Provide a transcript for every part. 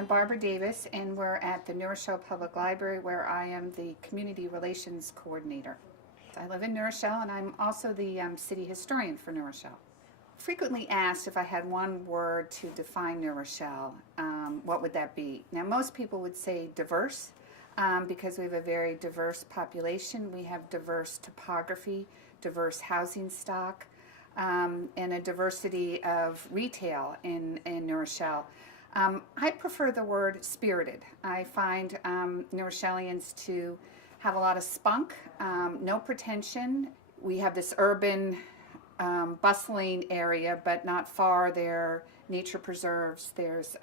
I'm Barbara Davis, and we're at the New Rochelle Public Library, where I am the Community Relations Coordinator. I live in New Rochelle, and I'm also the city historian for New Rochelle. Frequently asked if I had one word to define New Rochelle, what would that be? Now, most people would say diverse, because we have a very diverse population. We have diverse topography, diverse housing stock, and a diversity of retail in New Rochelle. I prefer the word spirited. I find New Rochellians to have a lot of spunk, no pretension. We have this urban, bustling area, but not far there are nature preserves. There's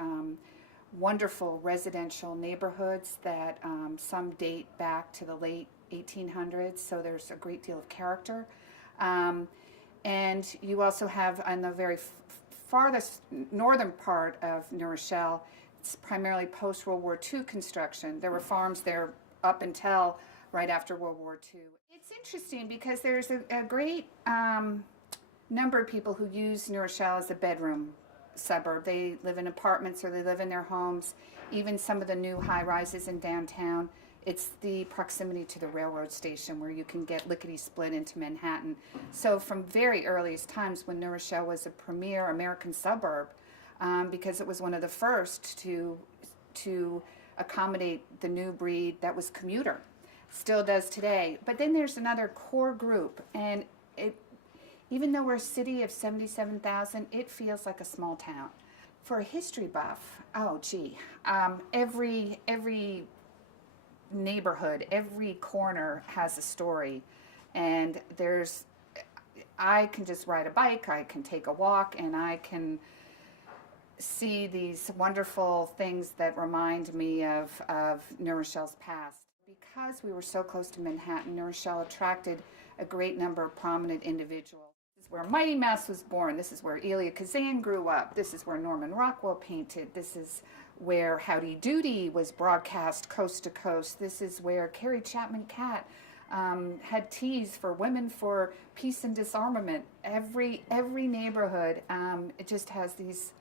wonderful residential neighborhoods that some date back to the late 1800s, so there's a great deal of character. And you also have, on the very farthest northern part of New Rochelle, it's primarily post-World War II construction. There were farms there up until right after World War II. It's interesting because there's a great number of people who use New Rochelle as a bedroom suburb. They live in apartments or they live in their homes. Even some of the new high-rises in downtown, it's the proximity to the railroad station where you can get lickety-split into Manhattan. So from very earliest times, when New Rochelle was a premier American suburb, because it was one of the first to accommodate the new breed that was commuter, still does today. But then there's another core group, and even though we're a city of 77,000, it feels like a small town. For a history buff, every neighborhood, every corner has a story, and I can just ride a bike, I can take a walk, and I can see these wonderful things that remind me of New Rochelle's past. Because we were so close to Manhattan, New Rochelle attracted a great number of prominent individuals. This is where Mighty Mouse was born. This is where Elia Kazan grew up. This is where Norman Rockwell painted. This is where Howdy Doody was broadcast coast to coast. This is where Carrie Chapman Catt had teas for women for peace and disarmament. Every neighborhood, it just has these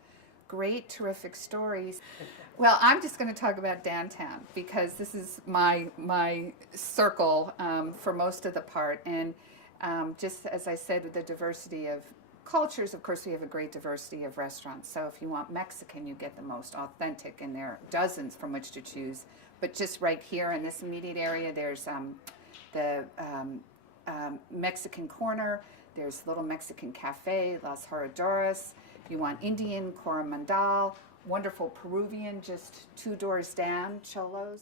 great, terrific stories. Well, I'm just going to talk about downtown because this is my circle for most of the part. And just as I said, with the diversity of cultures, of course, we have a great diversity of restaurants. So if you want Mexican, you get the most authentic, and there are dozens from which to choose. But just right here in this immediate area, there's the Mexican Corner. There's Little Mexican Cafe, Las Horadoras. If you want Indian, Coromandel. Wonderful Peruvian, just 2 doors down, Cholos.